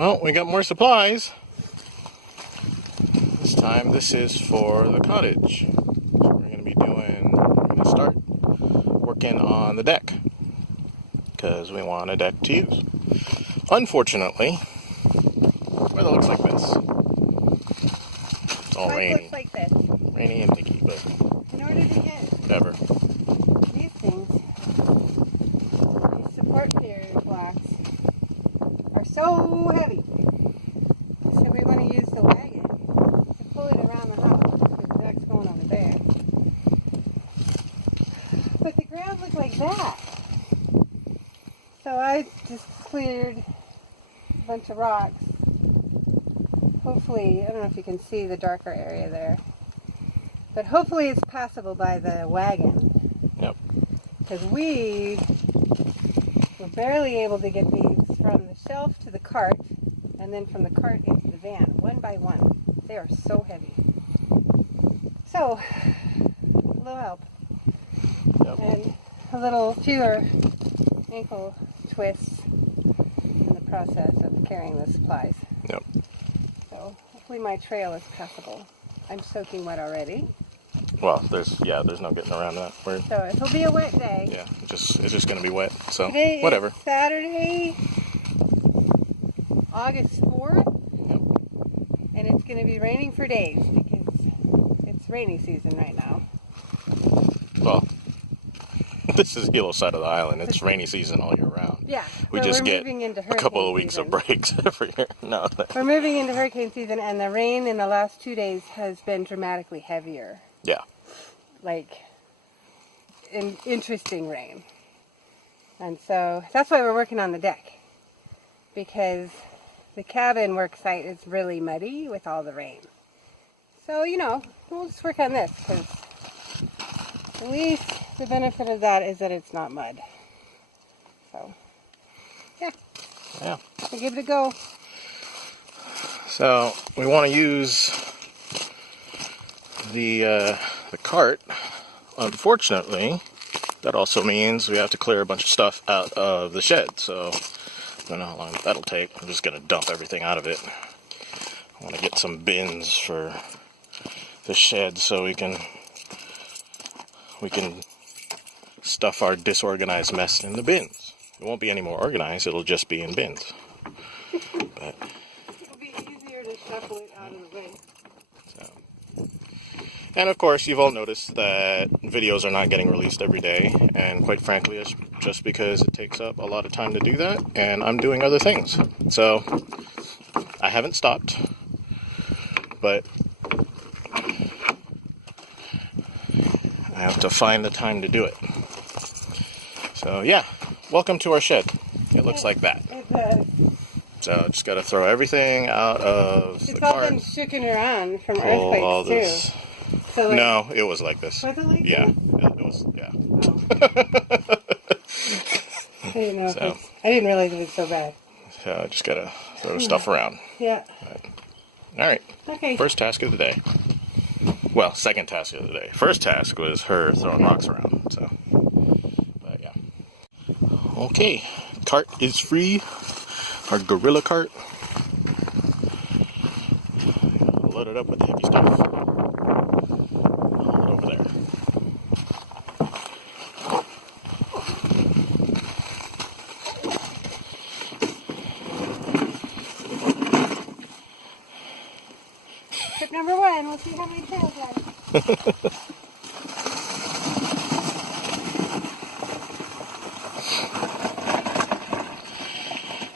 Well, we got more supplies. This time, this is for the cottage. So we're going to start working on the deck because we want a deck to use. Unfortunately, weather looks like this. It's all rainy. Looks like this. Rainy and dicky, but in order to get whatever. These things, these support pier blocks, are so heavy. So we want to use the wagon to pull it around the house because the deck's going over there. But the ground looked like that. So I just cleared a bunch of rocks. Hopefully, I don't know if you can see the darker area there. But hopefully it's passable by the wagon. Yep. Because we were barely able to get these from the shelf to the cart, and then from the cart into the van, one by one. They are so heavy. So, a little help. Yep. And a little fewer ankle twists in the process of carrying the supplies. Yep. So, hopefully my trail is passable. I'm soaking wet already. Well, there's no getting around that. So it'll be a wet day. Yeah, it's just going to be wet. So Today whatever. Is Saturday, August 4th, Yep. and it's going to be raining for days because it's rainy season right now. Well, this is the yellow side of the island. It's rainy season all year round. Yeah, We so just we're get moving into a hurricane couple of weeks season. of breaks every year. No, We're moving into hurricane season, and the rain in the last 2 days has been dramatically heavier. yeah. Like interesting rain. And so that's why we're working on the deck, because the cabin work site is really muddy with all the rain. So, we'll just work on this, because at least the benefit of that is that it's not mud. So, yeah. We'll give it a go. So we want to use the cart. Unfortunately, that also means we have to clear a bunch of stuff out of the shed. So I don't know how long that'll take. I'm just going to dump everything out of it. I want to get some bins for the shed so we can stuff our disorganized mess in the bins. It won't be any more organized. It'll just be in bins. But It'll be easier to shuffle it out of the way. And of course, you've all noticed that videos are not getting released every day, and quite frankly, it's just because it takes up a lot of time to do that, and I'm doing other things. So, I haven't stopped, but I have to find the time to do it. So yeah, welcome to our shed. It looks like that. It does. So, just got to throw everything out of the It's all cart. been shooking around from Pull all earthquakes, this. too. So, like, No, it was like this. Was it like Yeah, that? it was. Yeah. I didn't know. So. I didn't realize it was so bad. So just gotta throw stuff around. Yeah. All right. Okay. First task of the day. Well, second task of the day. First task was her throwing rocks around. So, but yeah. Okay, cart is free. Our gorilla cart. Load it up with the heavy stuff. Hold it over there. Trip number 1. We'll see how many trails left.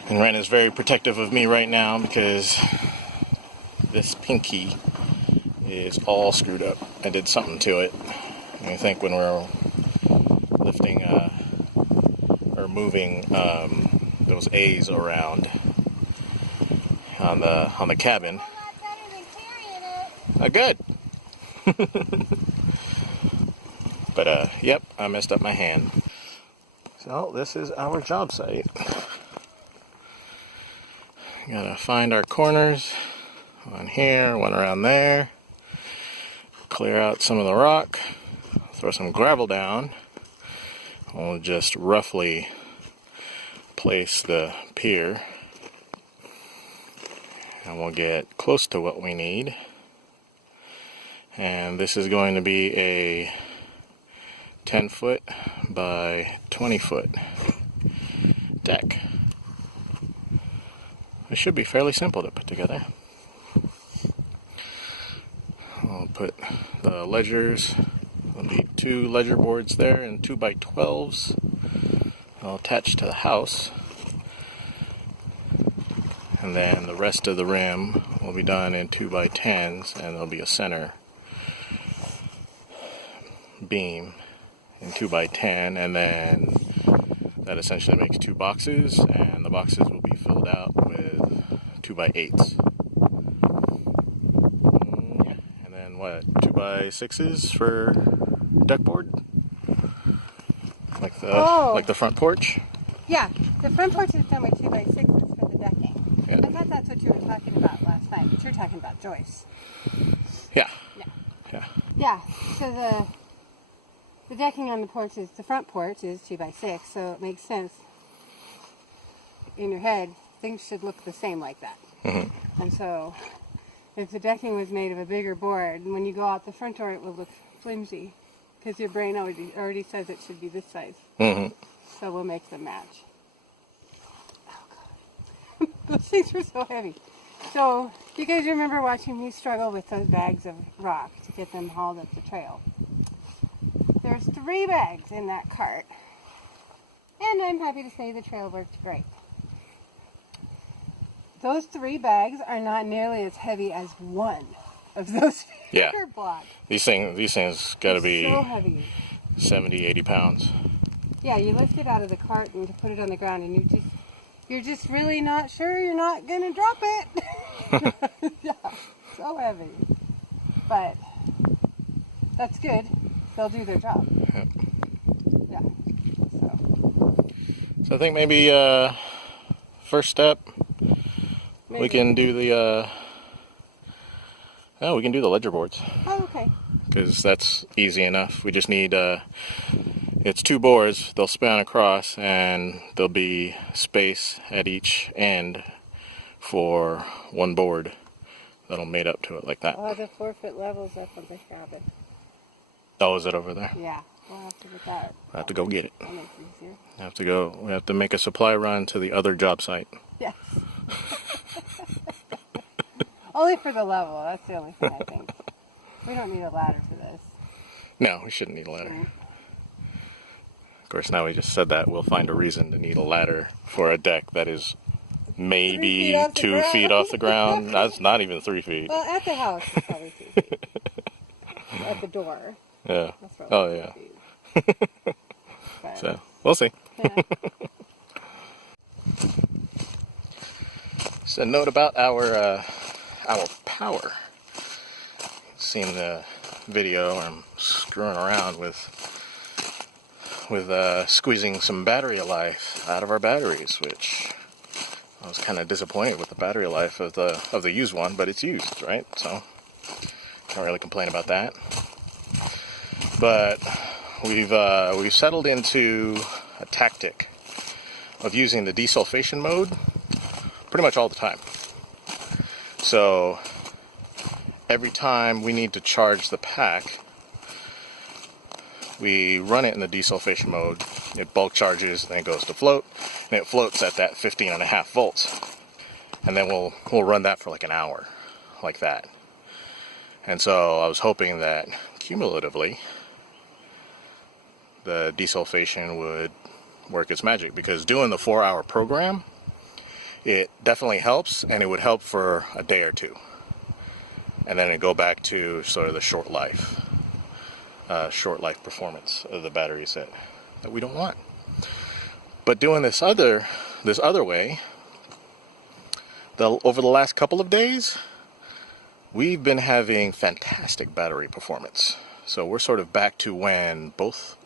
And Ren is very protective of me right now because this pinky is all screwed up. I did something to it. And I think when we're lifting or moving those A's around on the cabin. Good. But yep, I messed up my hand. So this is our job site. Gotta find our corners. One here, one around there. Clear out some of the rock. Throw some gravel down. We'll just roughly place the pier. and we'll get close to what we need. And this is going to be a 10-foot by 20-foot deck. It should be fairly simple to put together. I'll put the ledgers. There'll be 2 ledger boards there and 2 by 12s. I'll attach to the house. And then the rest of the rim will be done in 2 by 10s, and there'll be a center beam in 2 by 10, and then that essentially makes 2 boxes, and the boxes will be filled out with 2 by 8s. And then what, 2 by 6s for deck board? Like the front porch? Yeah, the front porch is done with 2 by 6s for the decking. Yeah. I thought that's what you were talking about last night, but you're talking about joists. Yeah. Yeah. Yeah. Yeah, so the decking on the porch is, the front porch is 2 by 6, so it makes sense in your head, things should look the same like that. Mm-hmm. And so, if the decking was made of a bigger board, when you go out the front door, it will look flimsy, because your brain already says it should be this size. Mm-hmm. So we'll make them match. Oh God, those things were so heavy. So, do you guys remember watching me struggle with those bags of rock to get them hauled up the trail? There's 3 bags in that cart, and I'm happy to say the trail worked great. Those 3 bags are not nearly as heavy as one of those bigger blocks. These things got to be so heavy. 70, 80 pounds. Yeah, you lift it out of the cart and to put it on the ground, and you're just really not sure you're not gonna drop it. Yeah, so heavy. But that's good. They'll do their job. Yep. Yeah. So I think maybe first step, we can do the we can do the ledger boards. Oh, okay. Because that's easy enough. We just need it's 2 boards. They'll span across, and there'll be space at each end for 1 board that'll mate up to it like that. Oh, the 4-foot levels up on the cabin. Oh, is it over there? Yeah, we'll have to get that. I have to go get it. That'll make it easier. We have to make a supply run to the other job site. Yes. Only for the level. That's the only thing I think. We don't need a ladder for this. No, we shouldn't need a ladder. Mm. Of course, now we just said that, we'll find a reason to need a ladder for a deck that is maybe 2 feet off the ground. That's not even 3 feet. Well, at the house, it's probably 3 feet. At the door. Yeah. That's probably Oh, yeah. 3 feet. But, So, we'll see. yeah. So, a note about our power. Seen the video, I'm screwing around with squeezing some battery life out of our batteries, which I was kind of disappointed with the battery life of the used one, but it's used, right? So can't really complain about that. But we've settled into a tactic of using the desulfation mode pretty much all the time. So every time we need to charge the pack, we run it in the desulfation mode. It bulk charges, then it goes to float, and it floats at that 15.5 volts. And then we'll run that for like an hour, like that. And so I was hoping that cumulatively the desulfation would work its magic, because doing the 4-hour program, it definitely helps, and it would help for a day or 2. And then it'd go back to sort of the short life performance of the batteries that we don't want. But doing this other way, over the last couple of days, we've been having fantastic battery performance. So we're sort of back to when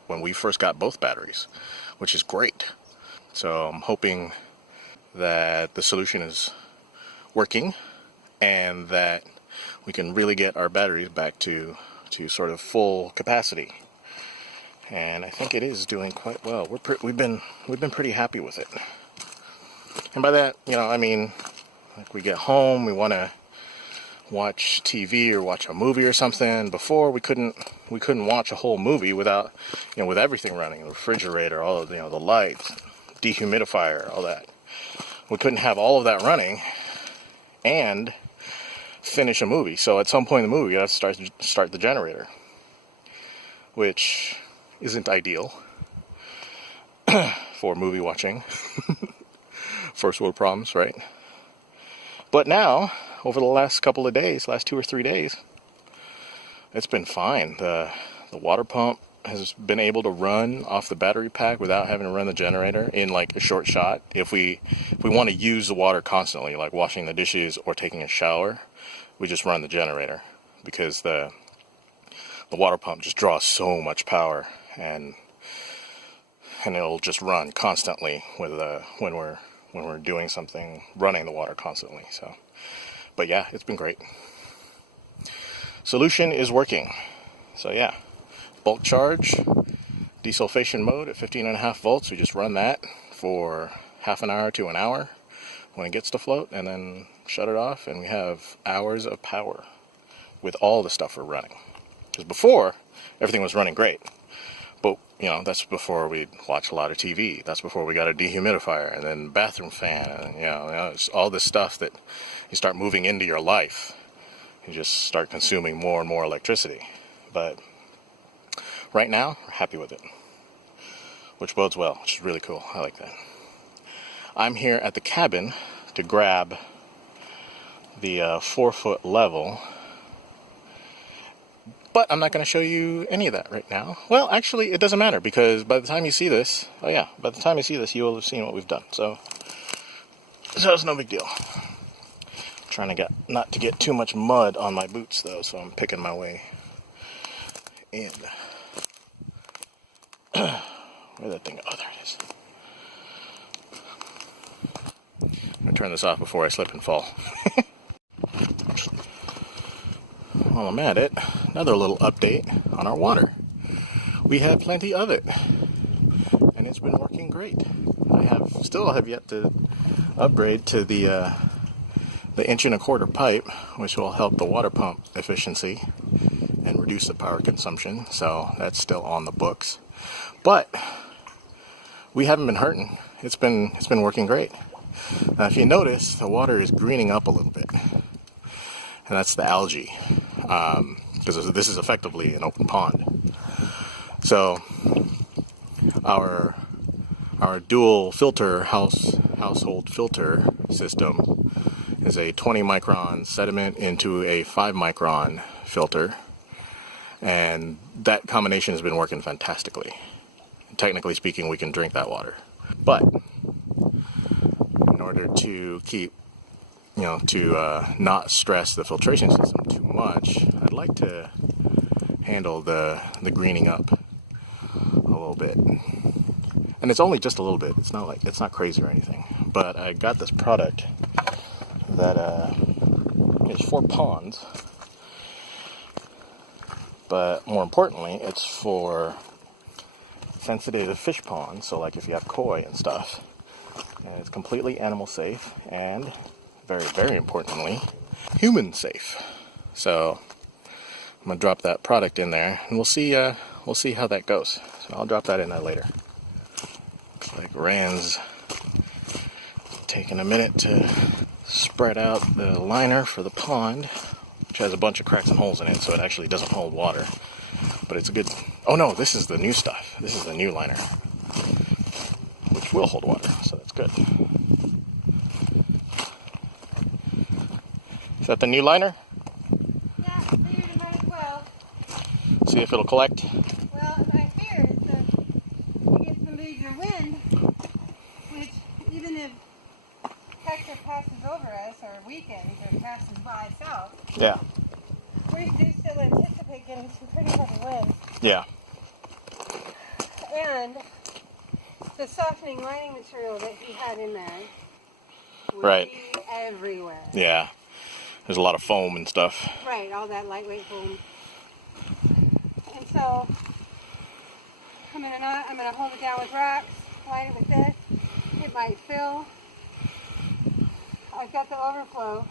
we first got both batteries, which is great. So I'm hoping that the solution is working, and that we can really get our batteries back to sort of full capacity. And I think it is doing quite well. We've been pretty happy with it. And by that, I mean, Like we get home, we want to watch TV or watch a movie or something. Before we couldn't watch a whole movie without, with everything running, the refrigerator, all of, the lights, dehumidifier, all that. We couldn't have all of that running and finish a movie. So at some point in the movie, you have to start the generator, which isn't ideal for movie watching. First world problems, right? But now, over the last couple of days, last 2 or 3 days, it's been fine. The water pump has been able to run off the battery pack without having to run the generator in like a short shot. If we want to use the water constantly, like washing the dishes or taking a shower, we just run the generator, because the water pump just draws so much power, and it'll just run constantly with when we're doing something, running the water constantly. So, but yeah, it's been great. Solution is working. So yeah, bulk charge, desulfation mode at 15.5 volts. We just run that for half an hour to an hour when it gets to float, and then shut it off, and we have hours of power with all the stuff we're running. Because before, everything was running great. But, that's before we'd watch a lot of TV. That's before we got a dehumidifier, and then bathroom fan, and, it's all this stuff that you start moving into your life. You just start consuming more and more electricity. But right now, we're happy with it, which bodes well, which is really cool. I like that. I'm here at the cabin to grab the 4-foot level, but I'm not going to show you any of that right now. Well, actually, it doesn't matter, because by the time you see this, you will have seen what we've done. So it's no big deal. Trying to not to get too much mud on my boots, though, so I'm picking my way in. Where'd that thing go? Oh, there it is. I'm going to turn this off before I slip and fall. While I'm at it, another little update on our water. We have plenty of it, and it's been working great. I still have yet to upgrade to the 1.25-inch pipe, which will help the water pump efficiency and reduce the power consumption. So that's still on the books, but we haven't been hurting. It's been working great. Now, if you notice, the water is greening up a little bit, and that's the algae, because this is effectively an open pond. So our dual filter household filter system is a 20 micron sediment into a 5 micron filter, and that combination has been working fantastically. Technically speaking, we can drink that water, but in order to keep, not stress the filtration system too much, I'd like to handle the greening up a little bit. And it's only just a little bit. It's not crazy or anything. But I got this product that is for ponds, but more importantly, it's for sensitive fish ponds. So like if you have koi and stuff, and it's completely animal safe, and very, very importantly, human safe. So I'm gonna drop that product in there, and we'll see how that goes. So I'll drop that in there later. Looks like Rand's taking a minute to spread out the liner for the pond, which has a bunch of cracks and holes in it, so it actually doesn't hold water. But it's a good... Oh no, this is the new stuff. This is the new liner, which will hold water, so that's good. Is that the new liner? Yeah, I figured it might as well. See if it'll collect. Well, my fear is that we get some major wind, which even if Hector passes over us, or weekends, or passes by south, Yeah. we do still anticipate getting some pretty heavy winds. Yeah. And the softening lining material that he had in there would Right. be everywhere. Yeah. There's a lot of foam and stuff. Right, all that lightweight foam. And so I'm gonna hold it down with rocks, line it with this. It might fill. I I've got the overflow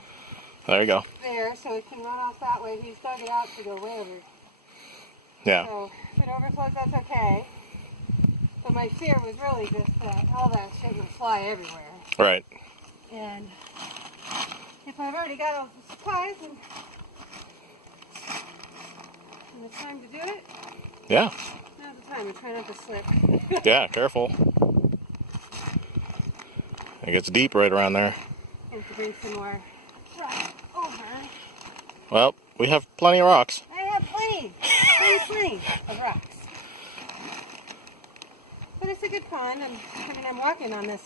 There you go. there, so it can run off that way. He's dug it out to go way over. Yeah. So if it overflows, that's okay. But my fear was really just that all that shit would fly everywhere. Right. And if I've already got all the supplies and the time to do it, Yeah. now's the time. I try not to slip. Yeah, careful. It gets deep right around there. And to bring some more rock over. Well, we have plenty of rocks. I have plenty of rocks. But it's a good pond. I'm walking on this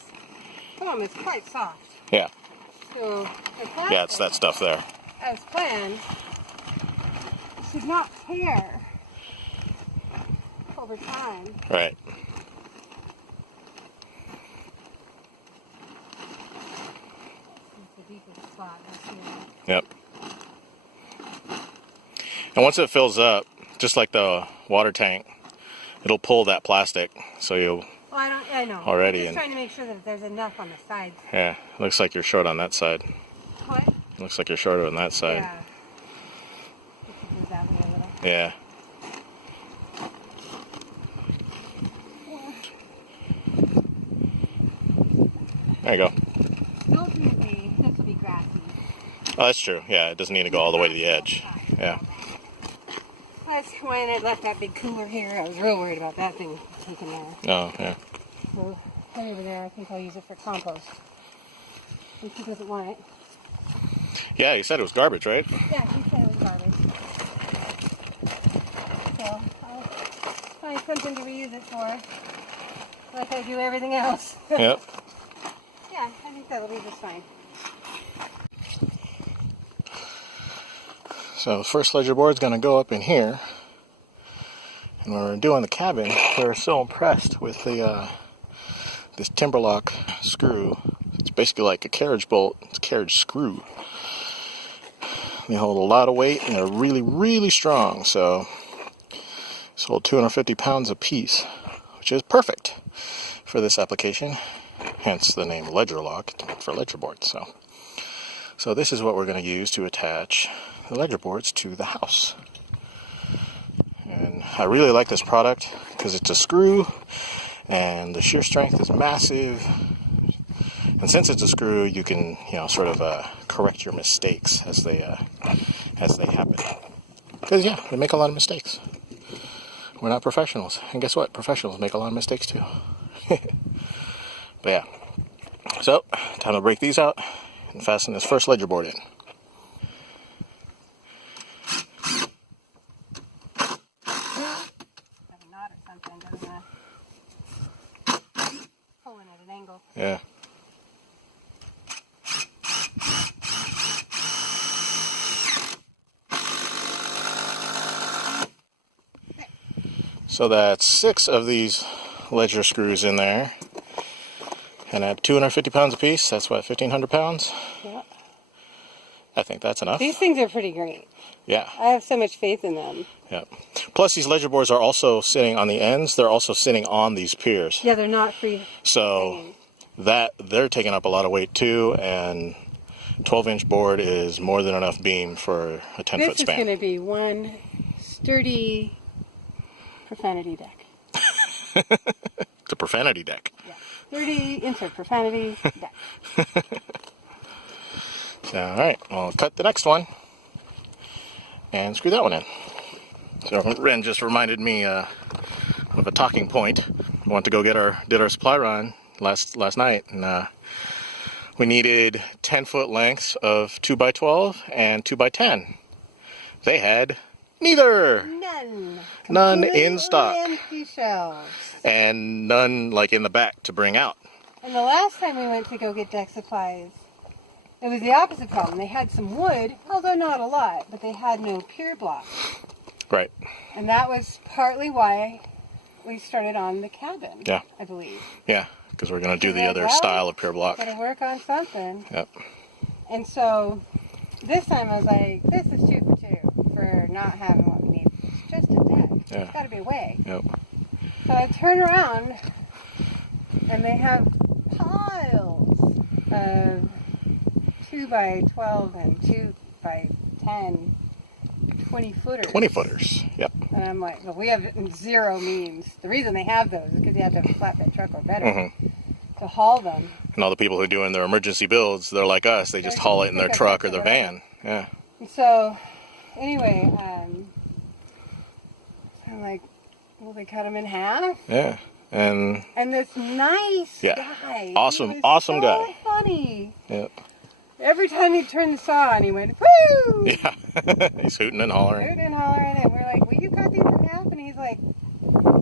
foam. It's quite soft. Yeah. So the plastic, Yeah, it's that stuff there. as planned, should not tear over time. Right. It's the deepest spot. Yep. And once it fills up, just like the water tank, it'll pull that plastic. So you'll I know. already. I'm just trying to make sure that there's enough on the sides. Yeah, looks like you're short on that side. What? Looks like you're short on that side. Yeah. We could move that way a little. Yeah. There you go. Ultimately, this will be grassy. Oh, that's true. Yeah, it doesn't need to go all the way to the edge. Yeah. That's when I left that big cooler here. I was real worried about that thing taking there. Oh, yeah. So, right over there, I think I'll use it for compost. If he doesn't want it. Yeah, you said it was garbage, right? Yeah, he said it was garbage. So, I'll find something to reuse it for. Like I do everything else. Yep. Yeah, I think that'll be just fine. So the first ledger board's going to go up in here. And when we were doing the cabin, we were so impressed with the this Timberlock screw. It's basically like a carriage bolt. It's a carriage screw. They hold a lot of weight and they're really, really strong. So this hold 250 pounds a piece, which is perfect for this application. Hence the name Ledger Lock for ledger boards. So this is what we're going to use to attach the ledger boards to the house. And I really like this product because it's a screw and the shear strength is massive. And since it's a screw, you can, sort of correct your mistakes as they happen. Because yeah, we make a lot of mistakes. We're not professionals, and guess what? Professionals make a lot of mistakes too. But yeah, so time to break these out and fasten this first ledger board in. Have a knot or something, doesn't it? Pulling at an angle. Yeah. So that's 6 of these ledger screws in there. And at 250 pounds a piece, that's what, 1,500 pounds? Yeah. I think that's enough. These things are pretty great. Yeah. I have so much faith in them. Yeah. Plus, these ledger boards are also sitting on the ends. They're also sitting on these piers. Yeah, they're not free. So they're taking up a lot of weight too, and 12-inch board is more than enough beam for a 10-foot This is span. going to be one sturdy profanity deck. It's a profanity deck. Yeah. Sturdy, insert profanity deck. So, all right, I'll cut the next one and screw that one in. So Ren just reminded me of a talking point. We went to go did our supply run last night, and we needed 10-foot lengths of 2x12 and 2x10. They had neither. None in stock. Empty shelves. And none like in the back to bring out. And the last time we went to go get deck supplies, it was the opposite problem. They had some wood, although not a lot, but they had no pier block. Right. And that was partly why we started on the cabin, Yeah. I believe. Yeah, because we're going to do the Yeah, other well, style of pure block. Got to work on something. Yep. And so this time I was like, this is 2 for 2 for not having what we need. It's just a deck. Yeah. There's got to be a way. Yep. So I turn around and they have piles of by 12 and 2 by 10 20-footers. 20-footers. Yep. And I'm like, well, we have zero means. The reason they have those is because you have to have a flatbed truck or better to haul them. And all the people who are doing their emergency builds, they're like us. They just haul it in their truck or their van. Yeah. So, anyway, I'm like, well, they cut them in half. Yeah. And this nice guy. Awesome so guy. Funny. Yeah. Every time he turned the saw on, he went, woo! Yeah. He's hooting and hollering. Hooting and hollering. And we're like, will you cut these in half? And he's like,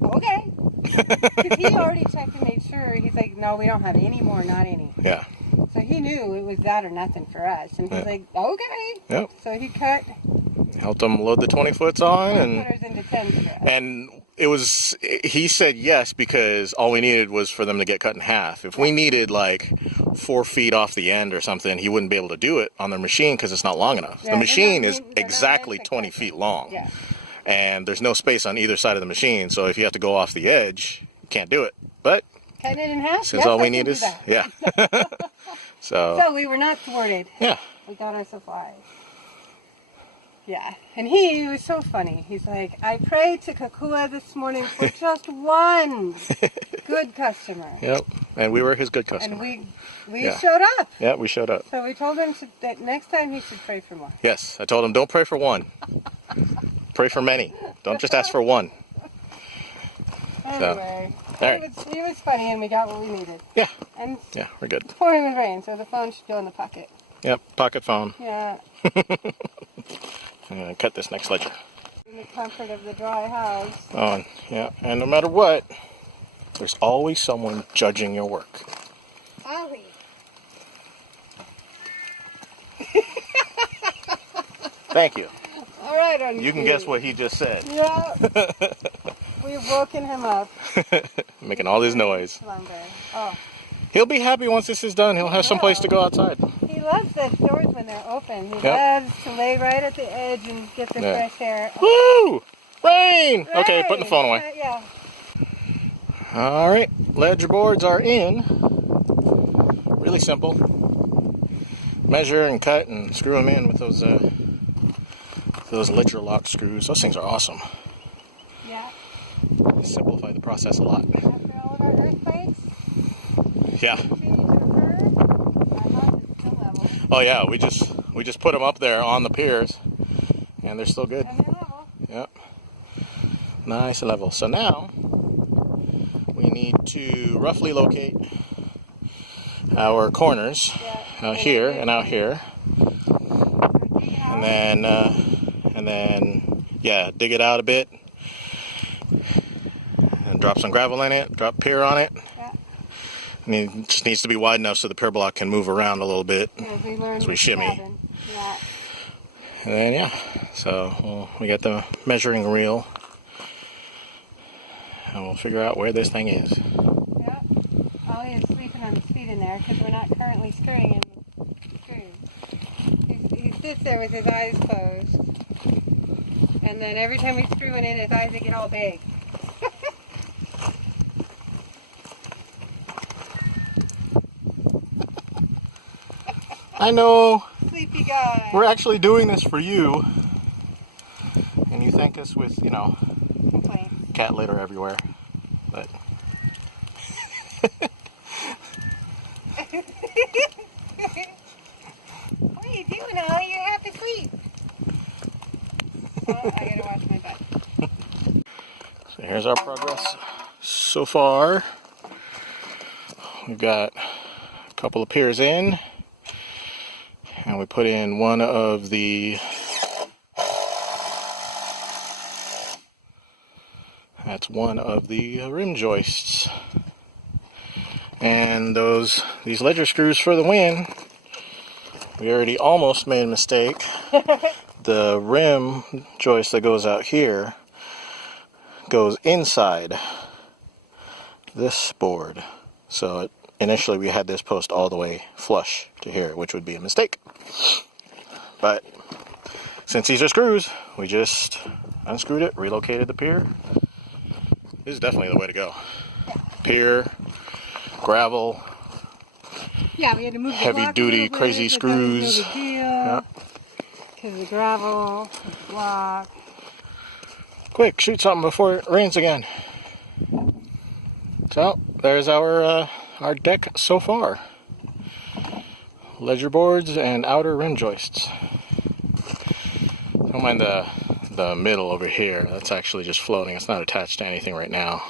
okay. Because he already checked and made sure. He's like, no, we don't have any more, not any. Yeah. So he knew it was that or nothing for us. And he's like, okay. Yep. So he cut. Helped them load the 20-foots on. Into 10s for us. And he said yes because all we needed was for them to get cut in half. If we needed like 4 feet off the end or something, he wouldn't be able to do it on their machine because it's not long enough. Yeah, the machine is exactly 20 feet long. Yeah. And there's no space on either side of the machine. So if you have to go off the edge, you can't do it. But cutting it in half? since all we need is, yeah. So we were not thwarted. Yeah. We got our supplies. Yeah, and he was so funny. He's like, I prayed to Kakua this morning for just one good customer. Yep, and we were his good customer. And we showed up. Yeah, we showed up. So we told him that next time he should pray for more. Yes, I told him, don't pray for one. Pray for many. Don't just ask for one. Anyway, all right. He was funny, and we got what we needed. Yeah. And yeah, we're good. It's pouring with rain, so the phone should go in the pocket. Yep, pocket phone. Yeah. I'm going to cut this next ledger. In the comfort of the dry house. Oh, yeah. And no matter what, there's always someone judging your work. Always. Thank you. All right, on you can guess what he just said. Yeah. We've woken him up. Making all this noise. Slumber. Oh. He'll be happy once this is done. He'll have some place to go outside. He loves the doors when they're open. He loves to lay right at the edge and get the fresh air. Woo! Rain! Okay, putting the phone away. Yeah. All right, ledger boards are in. Really simple. Measure and cut and screw them in with those ledger lock screws. Those things are awesome. Yeah. Simplify the process a lot. After all of our earth plates. Yeah. Oh yeah, we just put them up there on the piers, and they're still good. And they're level. Yep. Nice and level. So now we need to roughly locate our corners out here and out here, and then dig it out a bit, and drop some gravel in it. Drop pier on it. I mean, it just needs to be wide enough so the pier block can move around a little bit as we shimmy. Yeah. And then, so we got the measuring reel, and we'll figure out where this thing is. Yep. Ollie is sleeping on his feet in there because we're not currently screwing in the screws. He sits there with his eyes closed, and then every time we screw it in, his eyes get all big. I know. Sleepy guy. We're actually doing this for you. And you thank us with, complaints. Cat litter everywhere. But what are you doing, Ollie? You have to sleep. Well, I gotta wash my butt. So here's our progress so far. We've got a couple of piers in. And we put in one of the, that's one of the rim joists. And these ledger screws for the win, we already almost made a mistake. The rim joist that goes out here goes inside this board. So initially we had this post all the way flush to here, which would be a mistake. But since these are screws, we just unscrewed it, relocated the pier. This is definitely the way to go. Pier, gravel, Yeah, we had to move the heavy block a duty, little bit, crazy but that was screws. no big deal. Yep. Because of the gravel, the block. Quick, shoot something before it rains again. So, there's our deck so far. Ledger boards and outer rim joists. Don't mind the middle over here. That's actually just floating. It's not attached to anything right now.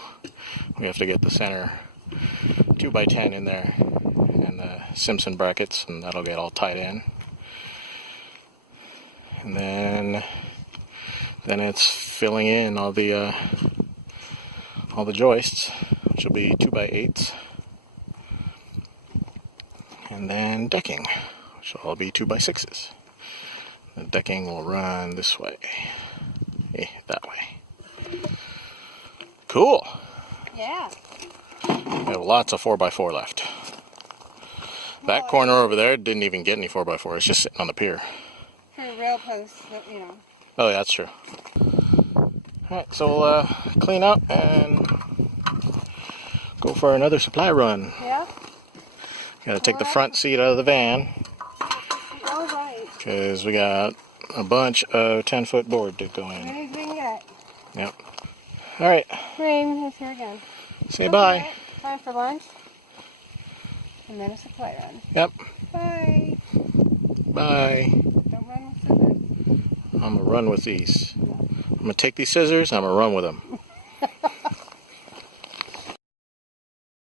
We have to get the center 2x10 in there and the Simpson brackets, and that'll get all tied in. And then it's filling in all the joists, which will be 2x8s, and then decking, which will all be 2x6s. The decking will run this way, that way. Cool. Yeah. We have lots of 4x4 left. That corner over there didn't even get any 4x4. It's just sitting on the pier. For rail posts, you know. Oh, yeah, that's true. Alright, so we'll clean up and go for another supply run. Yeah? Gotta take the front seat out of the van All right. because we got a bunch of 10-foot board to go in. Many as we can get. Yep. Alright, Rain is here again. say bye. Time for lunch. And then a supply run. Yep. Bye. Bye. Don't run with scissors. I'm gonna run with these. I'm gonna take these scissors, I'm gonna run with them.